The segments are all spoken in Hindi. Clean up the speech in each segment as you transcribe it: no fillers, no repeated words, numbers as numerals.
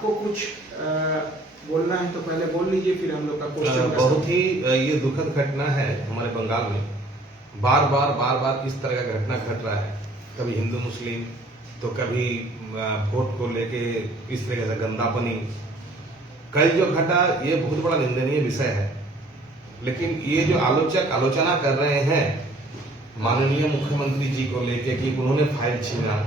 आपको कुछ बोलना है तो पहले बोल लीजिए, फिर हम लोग का क्वेश्चन। बहुत ही ये दुखद घटना है हमारे बंगाल में। बार बार इस तरह का घटना घट रहा है, कभी हिंदू मुस्लिम तो कभी वोट को लेके इस तरह से गंदापनी। कल जो घटा ये बहुत बड़ा निंदनीय विषय है, लेकिन ये जो आलोचक आलोचना कर रहे हैं माननीय मुख्यमंत्री जी को लेके कि उन्होंने फाइल छीना,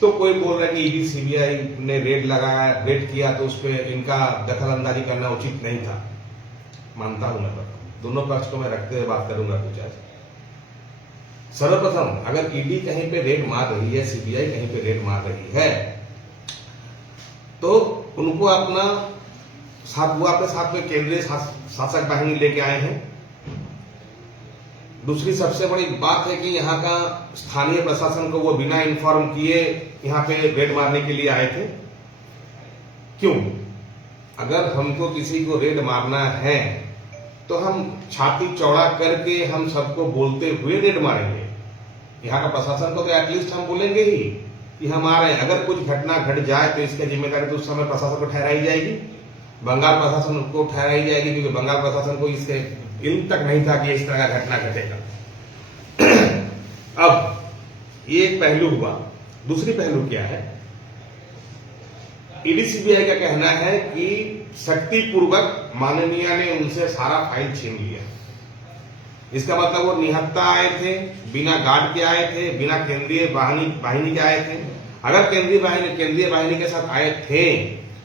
तो कोई बोल रहा है कि ईडी सीबीआई ने रेड लगाया, रेड किया तो उस पर इनका दखल अंदाजी करना उचित नहीं था। मानता हूं मैं, दोनों पक्ष को मैं रखते हुए बात करूंगा कुछ आज। सर्वप्रथम अगर ईडी कहीं पे रेड मार रही है, सीबीआई कहीं पे रेड मार रही है, तो उनको अपना साथ, वो अपने साथ में केंद्रीय शासक बाहिनी लेके आए हैं। दूसरी सबसे बड़ी बात है कि यहाँ का स्थानीय प्रशासन को वो बिना इन्फॉर्म किए यहाँ पे रेड मारने के लिए आए थे। क्यों? अगर हमको किसी को रेड मारना है तो हम छाती चौड़ा करके हम सबको बोलते हुए रेड मारेंगे। यहाँ का प्रशासन को तो एटलीस्ट हम बोलेंगे ही कि हम आ रहे हैं। अगर कुछ घटना घट जाए तो इसकी जिम्मेदारी तो उस समय प्रशासन को ठहराई जाएगी, बंगाल प्रशासन को ठहराई जाएगी, क्योंकि बंगाल प्रशासन को इससे इल्म तक नहीं था कि इस तरह का घटना घटेगा। अब ये एक पहलू हुआ। दूसरी पहलू क्या है? ईडी सीबीआई का कहना है कि शक्तिपूर्वक माननीय ने उनसे सारा फाइल छीन लिया। इसका मतलब वो निहत्था आए थे, बिना गार्ड के आए थे, बिना केंद्रीय बाहिनी के आए थे। अगर केंद्रीय बाहिनी के साथ आए थे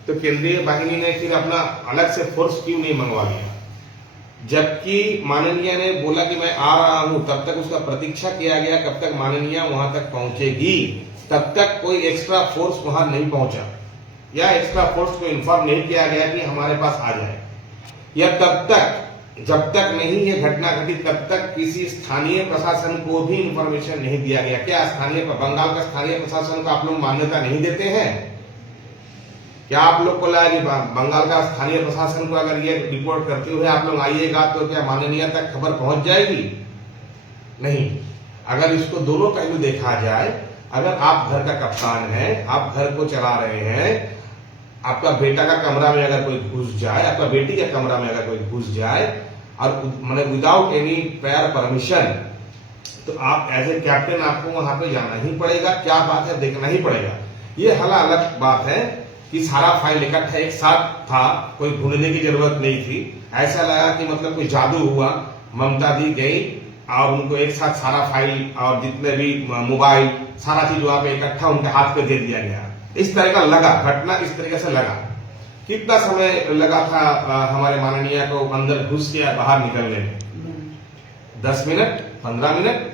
तो केंद्रीय बाहिनी ने फिर अपना अलग से फोर्स क्यों नहीं मंगवा लिया? जबकि माननीय ने बोला कि मैं आ रहा हूं, तब तक उसका प्रतीक्षा किया गया कब तक माननीय वहां तक पहुंचेगी। तब तक कोई एक्स्ट्रा फोर्स वहां नहीं पहुंचा, या एक्स्ट्रा फोर्स को इन्फॉर्म नहीं किया गया कि हमारे पास आ जाए, या तब तक जब तक नहीं ये घटना घटी तब तक किसी स्थानीय प्रशासन को भी इंफॉर्मेशन नहीं दिया गया। क्या बंगाल का स्थानीय प्रशासन को आप लोग मान्यता नहीं देते हैं? क्या आप लोग को लगा कि बंगाल का स्थानीय प्रशासन को अगर ये रिपोर्ट करते हुए आप लोग आइएगा तो क्या माननीय तक खबर पहुंच जाएगी? नहीं। अगर इसको दोनों पहलू देखा जाए, अगर आप घर का कप्तान हैं, आप घर को चला रहे हैं, आपका बेटा का कमरा में अगर कोई घुस जाए, आपका बेटी के कमरा में अगर कोई घुस जाए और मैंने विदाउट एनी प्रायर परमिशन, तो आप एज ए कैप्टन आपको वहां पे जाना ही पड़ेगा। क्या बात है, देखना ही पड़ेगा। ये हला अलग बात है कि सारा फाइल इकट्ठा एक साथ था, कोई ढूंढने की जरूरत नहीं थी। ऐसा लगा कि मतलब कोई जादू हुआ, ममता दी गई और उनको एक साथ सारा फाइल और जितने भी मोबाइल सारा चीज वहां पे इकट्ठा उनके हाथ पे दे दिया गया। इस तरह का लगा, घटना इस तरीके से लगा। कितना समय लगा था हमारे माननीय को अंदर घुस के बाहर निकलने में? 10 मिनट, 15 मिनट।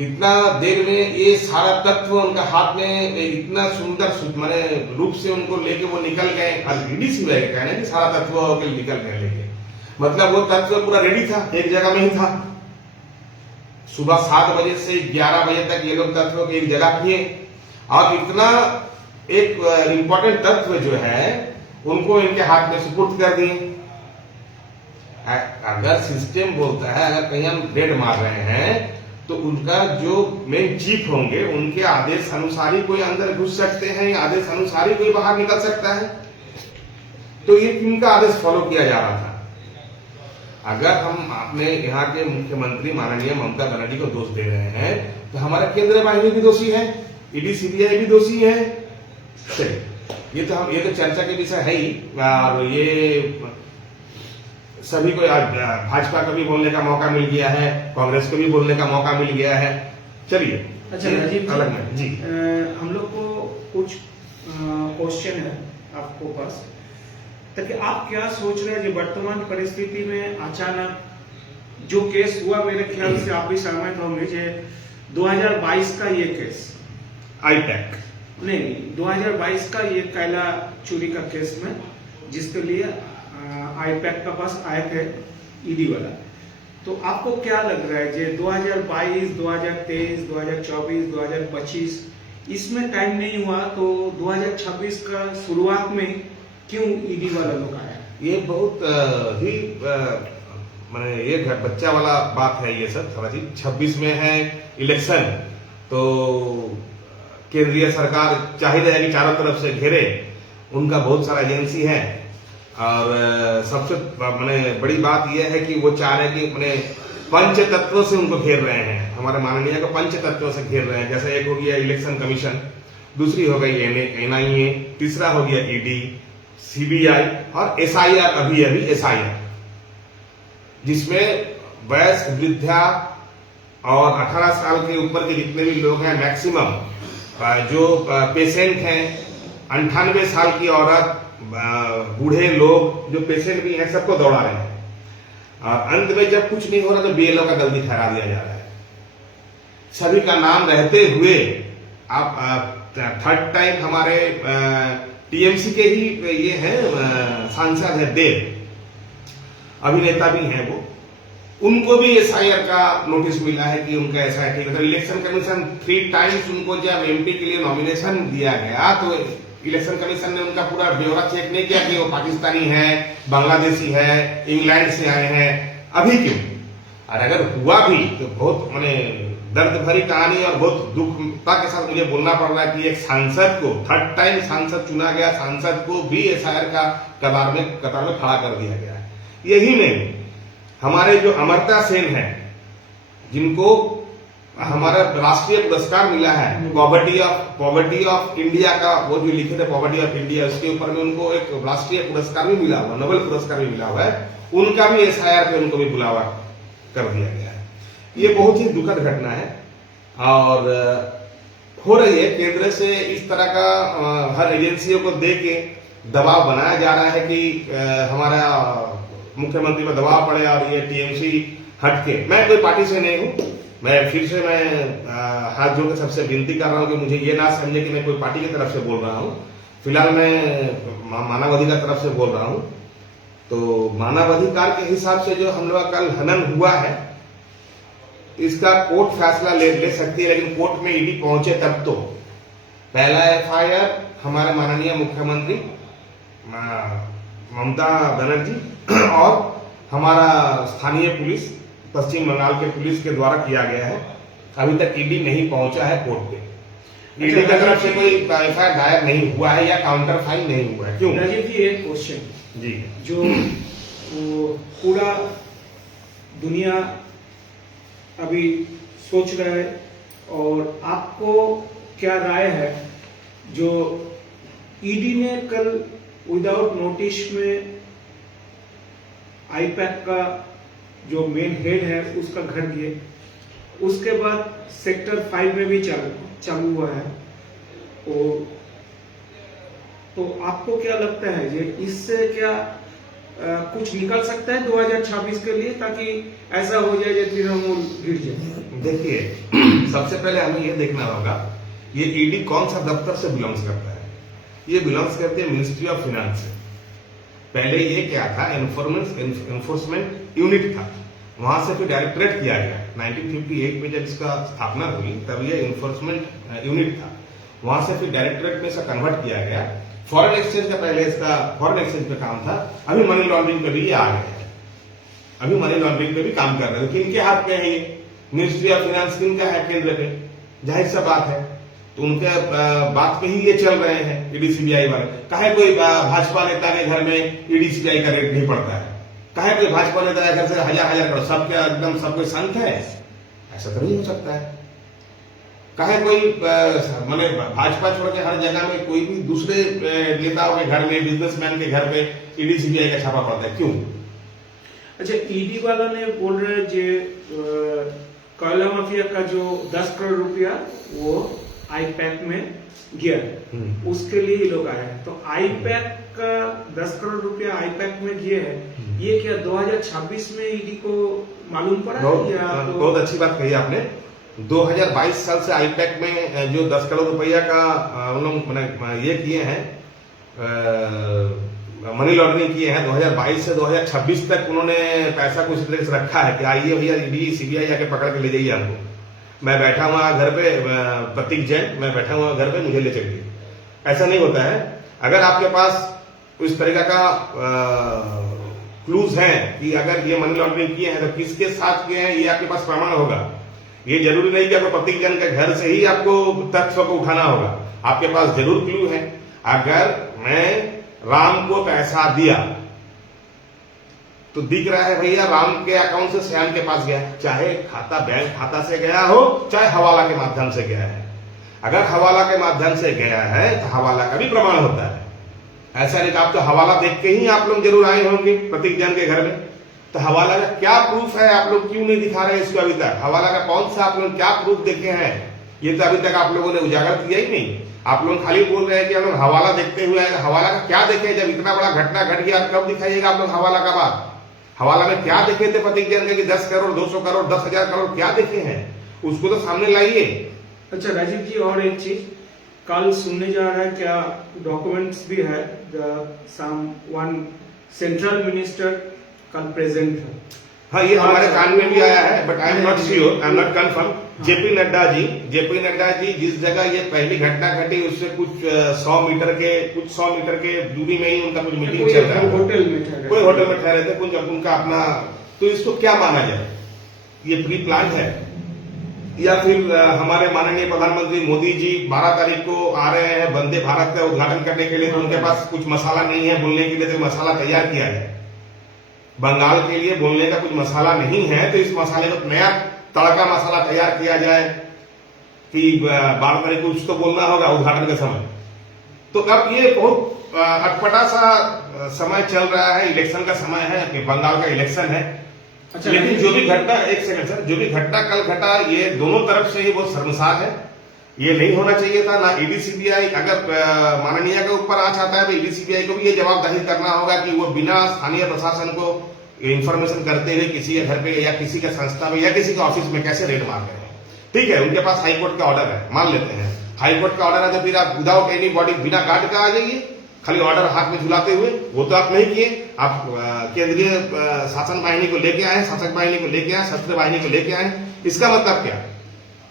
इतना देर में ये सारा तत्व उनका हाथ में इतना सुंदर माने रूप से उनको लेके वो निकल गए। ईडी सीबीआई का कहना है कि सारा तत्व होकर निकल गए लेके, मतलब वो तत्व पूरा रेडी था, एक जगह में ही था। सुबह 7 बजे से 11 बजे तक ये लोग तत्व को एक जगह किए, और इतना एक इंपॉर्टेंट तत्व जो है उनको इनके हाथ में सुपुर्द कर दिए। अगर सिस्टम बोलता है अगर कहीं हम रेड मार रहे हैं तो उनका जो मेन चीफ होंगे उनके आदेश अनुसार ही कोई अंदर घुस सकते हैं, आदेश अनुसार ही कोई बाहर निकल सकता है। तो ये किनका आदेश फॉलो किया जा रहा था? अगर हम अपने यहाँ के मुख्यमंत्री माननीय ममता बनर्जी को दोष दे रहे हैं तो हमारा केंद्रीय बाहिनी भी दोषी है, ईडी सीबीआई भी दोषी है। ये तो चर्चा के विषय है ही, और ये सभी को आज भाजपा को भी बोलने का मौका मिल गया है, कांग्रेस को भी बोलने का मौका मिल गया है। चलिए, अच्छा राजीव अलग में जी हम लोग को कुछ क्वेश्चन है आपको पास, ताकि आप क्या सोच रहे हैं जो वर्तमान परिस्थिति में अचानक जो केस हुआ, मेरे ख्याल से आप भी सहमत होंगे, जो 2022 का ये केस आईपैक नहीं 2022 का ये कैला चोरी का केस में जिसके लिए आईपैक का पास आए थे ईडी वाला, तो आपको क्या लग रहा है जे 2022, 2023, 2024, 2025 इसमें टाइम नहीं हुआ तो 2026 का शुरुआत में क्यों ईडी वाला लोग आया? ये बहुत ही मैंने ये बच्चा वाला बात है। ये सब थोड़ा चीज 26 में है इलेक्शन, तो केंद्रीय सरकार चाह रही है कि चारों तरफ से घेरे, उनका बहुत सारा एजेंसी है। और सबसे मैंने बड़ी बात यह है कि वो चाह रहे हैं कि अपने पंच तत्वों से उनको घेर रहे हैं, हमारे माननीय को पंच तत्वों से घेर रहे हैं। जैसे एक हो गया इलेक्शन कमीशन, दूसरी हो गई एनआईए, तीसरा हो गया ईडी, सीबीआई और एसआईआर, अभी एसआईआर, जिसमें वयस्क, वृद्धा और 18 साल के ऊपर के जितने भी लोग हैं मैक्सिमम, जो पेशेंट हैं, 98 साल की औरत, बूढ़े लोग जो पेशेंट भी हैं, सबको दौड़ा रहे हैं। और अंत में जब कुछ नहीं हो रहा तो बीएलओ का गलती ठहरा दिया जा रहा है। सभी का नाम रहते हुए आप थर्ड टाइम हमारे टीएमसी के ही ये हैं सांसद है देव, अभिनेता भी हैं वो, उनको भी एसआईआर का नोटिस मिला है कि उनका ऐसा है। ठीक है, तो इलेक्शन कमीशन 3 टाइम्स उनको जब एमपी के लिए नॉमिनेशन दिया गया तो इलेक्शन कमीशन ने उनका पूरा ब्यौरा चेक नहीं किया कि वो पाकिस्तानी है, बांग्लादेशी है, इंग्लैंड से आए हैं, अभी क्यों? और अगर हुआ भी तो बहुत माने दर्द भरी कहानी और बहुत दुखता के साथ मुझे बोलना पड़ रहा है कि एक सांसद को, थर्ड टाइम सांसद चुना गया सांसद को भी एसआईआर का कतार में खड़ा कर दिया गया है। यही नहीं, हमारे जो अमर्त्य सेन है, जिनको हमारा राष्ट्रीय पुरस्कार मिला है पॉवर्टी ऑफ इंडिया का, वो जो लिखे थे पॉवर्टी ऑफ इंडिया, उसके ऊपर में उनको एक राष्ट्रीय पुरस्कार भी मिला हुआ, नोबेल पुरस्कार भी मिला हुआ है, उनका भी एसआईआर पे उनको भी बुलावा कर दिया गया है। ये बहुत ही दुखद घटना है और हो रही है। केंद्र से इस तरह का हर एजेंसियों को दे के दबाव बनाया जा रहा है कि हमारा मुख्यमंत्री पर दबाव पड़े और ये टीएमसी हटके। मैं कोई पार्टी से नहीं हूं, मैं फिर से हाथ जोड़ के सबसे विनती कर रहा हूं कि मुझे ये ना समझे कि मैं कोई पार्टी की तरफ से बोल रहा हूं। फिलहाल मैं मानवाधिकार तरफ से बोल रहा हूं। तो मानवाधिकार के हिसाब से जो हम लोग का कल हनन हुआ है, इसका कोर्ट फैसला ले सकती है, लेकिन कोर्ट में ईडी पहुंचे तब तो। पहला एफआईआर हमारे माननीय मुख्यमंत्री ममता बनर्जी और हमारा स्थानीय पुलिस, पश्चिम बंगाल के पुलिस के द्वारा किया गया है। अभी तक ईडी नहीं पहुंचा है कोर्ट पे। ईडी की तरफ से कोई एफआईआर दायर नहीं हुआ है या काउंटर फाइल नहीं हुआ है। क्यों? राजीव जी, एक क्वेश्चन जी, जो पूरा दुनिया अभी सोच रहा है, और आपको क्या राय है, जो ईडी ने कल विदाउट नोटिस में आईपैक का जो मेन हेड है उसका घर गए, उसके बाद सेक्टर 5 में भी चालू हुआ है, तो आपको क्या लगता है ये इससे क्या कुछ निकल सकता है 2026 के लिए, ताकि ऐसा हो जाए जो तृणमूल गिर जाए? देखिए, सबसे पहले हमें ये देखना होगा ये ईडी कौन सा दफ्तर से बिलोंग्स करता है। ये बिलोंग्स करते हैं मिनिस्ट्री ऑफ फाइनेंस से। पहले ये क्या था, एनफोर्समेंट यूनिट था, वहां से फिर डायरेक्टरेट किया गया। 1958 में जब इसका स्थापना हुई तब ये एनफोर्समेंट यूनिट था, वहां से फिर डायरेक्टरेट में इसका कन्वर्ट किया गया। फॉरेन एक्सचेंज का पहले इसका फॉरेन एक्सचेंज पे काम था, अभी मनी लॉन्ड्रिंग पे भी ये आ गए हैं, अभी मनी लॉन्ड्रिंग पे भी काम कर रहे हैं। किनके हाथ में है ये? मिनिस्ट्री ऑफ फाइनेंस किनका है केंद्र पे? जाहिर सा बात है, तो उनके बात पे ही ये चल रहे हैं ईडी सीबीआई वाले। काहे कोई भाजपा नेता के घर में ईडी सीबीआई का रेट नहीं पड़ता है? काहे कोई भाजपा नेता के घर से हजार करोड़, सब क्या एकदम सब कोई संत है? ऐसा तो नहीं हो सकता है। काहे कोई माने भाजपा छोड़ के हर जगह में कोई भी दूसरे नेताओं के घर में, बिजनेसमैन के घर में ईडी सीबीआई का छापा पड़ता है, क्यों? अच्छा, ईडी वाला ने बोल रहे जो कोयला माफिया का जो 10 करोड़ रुपया वो आईपैक में गया, उसके लिए ये लोग आए हैं। तो आईपैक का 10 करोड़ रुपया आईपैक में गया है, ये क्या 2026 में ईडी को मालूम पड़ा? बहुत अच्छी बात कही आपने। 2022 साल से आईपैक में जो 10 करोड़ रुपया का उन लोग ये किए हैं, मनी लॉन्ड्रिंग किए हैं, 2022 से 2026 तक उन्होंने पैसा कुछ तरह से रखा है कि आइए भैया ईडी सीबीआई जाके पकड़ के ले जाइए हमको। मैं बैठा हुआ घर पे, प्रतीक जैन, मैं बैठा हुआ घर पे, मुझे ले चलिए। ऐसा नहीं होता है। अगर आपके पास उस तरीका का क्लूज है कि अगर ये मनी लॉन्ड्रिंग किए हैं तो किसके साथ किए हैं, ये आपके पास प्रमाण होगा। ये जरूरी नहीं कि आपको प्रतीक जैन के घर से ही आपको तथ्य को उठाना होगा, आपके पास जरूर क्लू है। अगर मैं राम को पैसा दिया तो दिख रहा है भैया राम के अकाउंट से श्याम के पास गया, चाहे खाता बैंक खाता से गया हो चाहे हवाला के माध्यम से गया है। अगर हवाला के माध्यम से गया है तो हवाला का भी प्रमाण होता है। ऐसा नहीं कि आप तो हवाला देख के ही आप लोग जरूर आए होंगे प्रतीक जैन के घर में, तो हवाला का क्या प्रूफ है? आप लोग क्यों नहीं दिखा रहे इसको अभी तक? हवाला का कौन सा आप लोग क्या प्रूफ देखे हैं? ये तो अभी तक आप लोगों ने उजागर किया ही नहीं। आप लोग खाली बोल रहे हैं कि हम लोग हवाला देखते हुए आए। हवाला का क्या देखे? जब इतना बड़ा घटना घट गया कब दिखाइएगा आप लोग हवाला का बात? हवाला में क्या देखे थे प्रतीक जैन के? 10 करोड़ 200 करोड़ 10,000 करोड़ क्या देखे हैं? उसको तो सामने लाइए। अच्छा राजीव जी, और एक चीज कल सुनने जा रहा है, क्या डॉक्यूमेंट्स भी है, वन सेंट्रल मिनिस्टर कल प्रेजेंट है। हाँ, ये हमारे कान में भी आया है, but I am not sure, I am not confirm. JP Nadda ji जिस जगह ये पहली घटना घटी उससे कुछ 100 मीटर के दूरी में ही उनका कुछ मीटिंग चल रहा है, कोई होटल में ठहरे थे, कुछ उनका अपना। तो इसको क्या माना जाए? ये प्री प्लान है या फिर हमारे माननीय प्रधानमंत्री मोदी जी 12 तारीख को आ रहे हैं वंदे भारत का उद्घाटन करने के लिए, तो उनके पास कुछ मसाला नहीं है बोलने के लिए, तो मसाला तैयार किया है बंगाल के लिए बोलने का कुछ मसाला नहीं है, तो इस मसाले को नया तड़का मसाला तैयार किया जाए कि 12 तारीख को कुछ तो बोलना होगा उद्घाटन के समय। तो अब ये बहुत अटपटा सा समय चल रहा है, इलेक्शन का समय है कि बंगाल का इलेक्शन है। अच्छा, लेकिन जो भी घटना, एक सेकंड सर, जो भी घटना कल घटा ये दोनों तरफ से ही बहुत शर्मसार है। ये नहीं होना चाहिए था ना। ईडी सीबीआई अगर माननीय के ऊपर आंच आता है तो ईडी सीबीआई को भी ये जवाबदेही करना होगा कि वो बिना स्थानीय प्रशासन को इंफॉर्मेशन करते हुए किसी के घर पे या किसी के संस्था में या किसी के ऑफिस में कैसे रेड मार रहे हैं। ठीक है, उनके पास हाईकोर्ट का ऑर्डर है, मान लेते हैं हाईकोर्ट का ऑर्डर है, तो फिर आप विदाउट एनी बॉडी बिना गार्ड का आ जाइए खाली ऑर्डर हाथ में झुलाते हुए। वो तो आप नहीं किए। आप केंद्रीय शासन वाहिनी को लेके आए, शासक वाहिनी को लेके आए, शस्त्र वाहिनी को लेके आए। इसका मतलब क्या?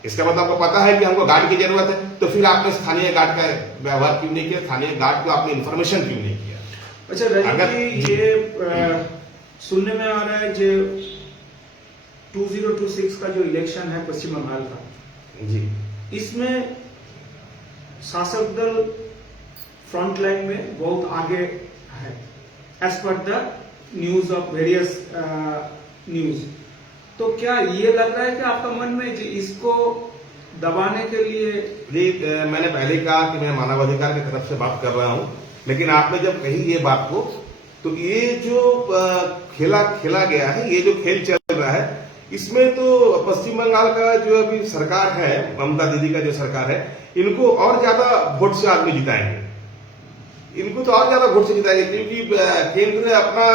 इसका मतलब आपको पता है कि हमको गार्ड की जरूरत है, तो फिर आपने स्थानीय गार्ड का व्यवहार क्यों नहीं किया? स्थानीय गार्ड को आपने इन्फॉर्मेशन क्यों नहीं किया? अच्छा अगर ये सुनने में आ रहा है जो 2026 का जो इलेक्शन है पश्चिम बंगाल का जी, इसमें शासक दल फ्रंट लाइन में बहुत आगे है एज पर the news of various news. तो क्या ये लग रहा है कि आपका मन में इसको दबाने के लिए? जी, मैंने पहले ही कहा कि मैं मानवाधिकार की तरफ से बात कर रहा हूं, लेकिन आपने जब कही ये बात को, तो ये जो खेला गया है, ये जो खेल चल रहा है, इसमें तो पश्चिम बंगाल का जो अभी सरकार है, ममता दीदी का जो सरकार है, इनको और ज्यादा वोट से आदमी जिताएंगे। इनको तो और ज्यादा वोट से जिताएंगे, क्योंकि केंद्र अपना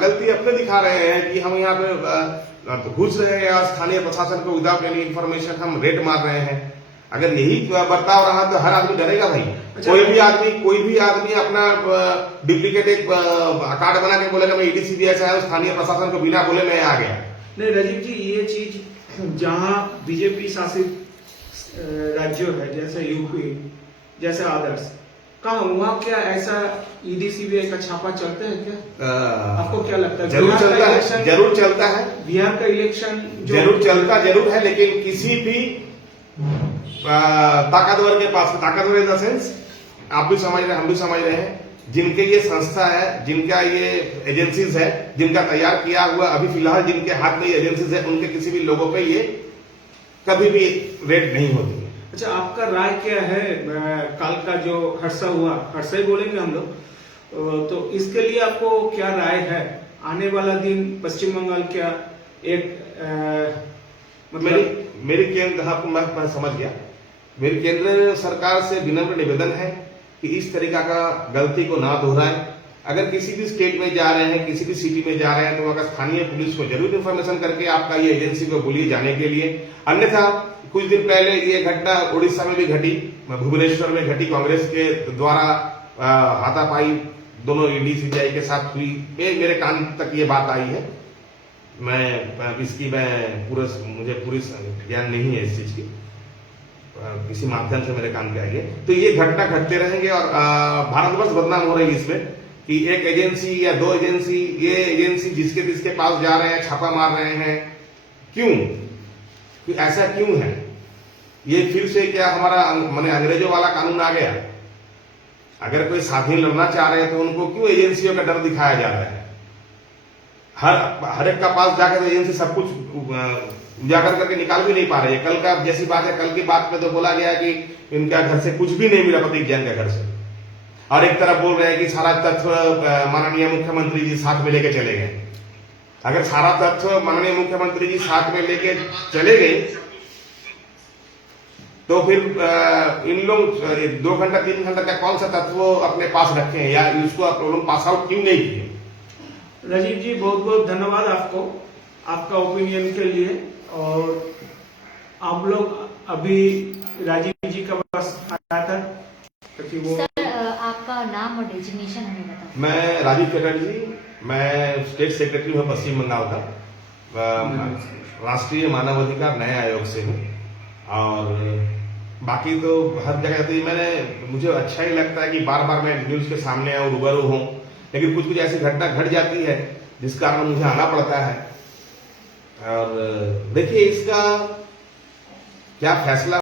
गलती अपने दिखा रहे हैं कि हम यहाँ पे घुस रहे हैं, स्थानीय प्रशासन को विदाउट एनी इंफॉर्मेशन हम रेड मार रहे हैं। अगर यही बर्ताव रहा तो हर आदमी डरेगा भाई। अच्छा, कोई भी आदमी अपना डुप्लीकेट एक कार्ड बना के बोलेगा मैं ईडी सीबीआई से आया, स्थानीय प्रशासन को बिना बोले मैं आ गया। नहीं राजीव जी, ये चीज जहां बीजेपी शासित राज्यों है जैसे यूपी जैसे आदर्श, कहा वहां क्या ऐसा ईडी सीबीआई का छापा चलते हैं क्या? आपको क्या लगता है? जरूर चलता है। बिहार का इलेक्शन जरूर है, लेकिन किसी भी ताकतवर के पास, ताकतवर इन द सेंस आप भी समझ रहे हैं, हम भी समझ रहे हैं, जिनके ये संस्था है, जिनका ये एजेंसीज है, जिनका तैयार किया हुआ अभी फिलहाल जिनके हाथ में ये एजेंसीज है, उनके किसी भी लोगों पे ये कभी भी रेड नहीं होती है। अच्छा, आपका राय क्या है? कल का जो हादसा हुआ, हादसा ही बोलेंगे हम लोग, तो इसके लिए आपको क्या राय है? आने वाला दिन पश्चिम बंगाल क्या एक मतलब मेरी केंद्र, आपको मैं समझ गया, मेरी केंद्र सरकार से विनम्र निवेदन है कि इस तरीका का गलती को ना दोहराए। अगर किसी भी स्टेट में जा रहे हैं, किसी भी सिटी में जा रहे हैं, तो अगर स्थानीय पुलिस को जरूर इन्फॉर्मेशन करके आपका ये एजेंसी को बोलिए जाने के लिए। अन्यथा कुछ दिन पहले ये घटना उड़ीसा में भी घटी, भुवनेश्वर में घटी, कांग्रेस के द्वारा हाथापाई दोनों ईडी सीबीआई के साथ हुई। मेरे कान तक ये बात आई है। मुझे पूरी ज्ञान नहीं है इस चीज की, किसी माध्यम से मेरे कान पे आई है। तो ये घटना घटते रहेंगे और भारतवर्ष बदनाम हो रही है इसमें कि एक एजेंसी या दो एजेंसी, ये एजेंसी जिसके जिसके पास जा रहे हैं छापा मार रहे हैं। क्यों? ऐसा क्यों है? ये फिर से क्या हमारा माने अंग्रेजों वाला कानून आ गया? अगर कोई स्वाधीन लड़ना चाह रहे हैं तो उनको क्यों एजेंसियों का डर दिखाया जा रहा है? हर एक का पास जाकर एजेंसी सब कुछ उजागर करके निकाल भी नहीं पा रही है। कल का जैसी बात है, कल की बात में तो बोला गया कि इनका घर से कुछ भी नहीं मिला, प्रतीक जैन के घर से, और एक तरफ बोल रहे हैं कि सारा तथ्य माननीय मुख्यमंत्री जी साथ में लेके चले गए। अगर सारा तथ्य माननीय मुख्यमंत्री जी साथ में लेके चले गए तो फिर इन लोग 2 घंटा 3 घंटा तक कौन सा तत्व अपने पास रखे हैं, या इसको आप लोग पास आउट क्यों नहीं किए? राजीव जी, बहुत बहुत धन्यवाद आपको, आपका ओपिनियन के लिए। और आप लोग अभी राजीव जी का पास आया था क्योंकि वो सर, आपका नाम और डेजिग्नेशन हमें बताओ। मैं राजीव चटर्जी, मैं स्टेट सेक्रेटरी हूँ पश्चिम बंगाल का, राष्ट्रीय मानवाधिकार नए आयोग से हूँ। और बाकी तो हर जगह तो मुझे अच्छा ही लगता है कि बार बार मैं न्यूज के सामने और रूबरू हूँ, लेकिन कुछ कुछ ऐसी घटना घट जाती है जिस कारण मुझे आना पड़ता है। और देखिए इसका क्या फैसला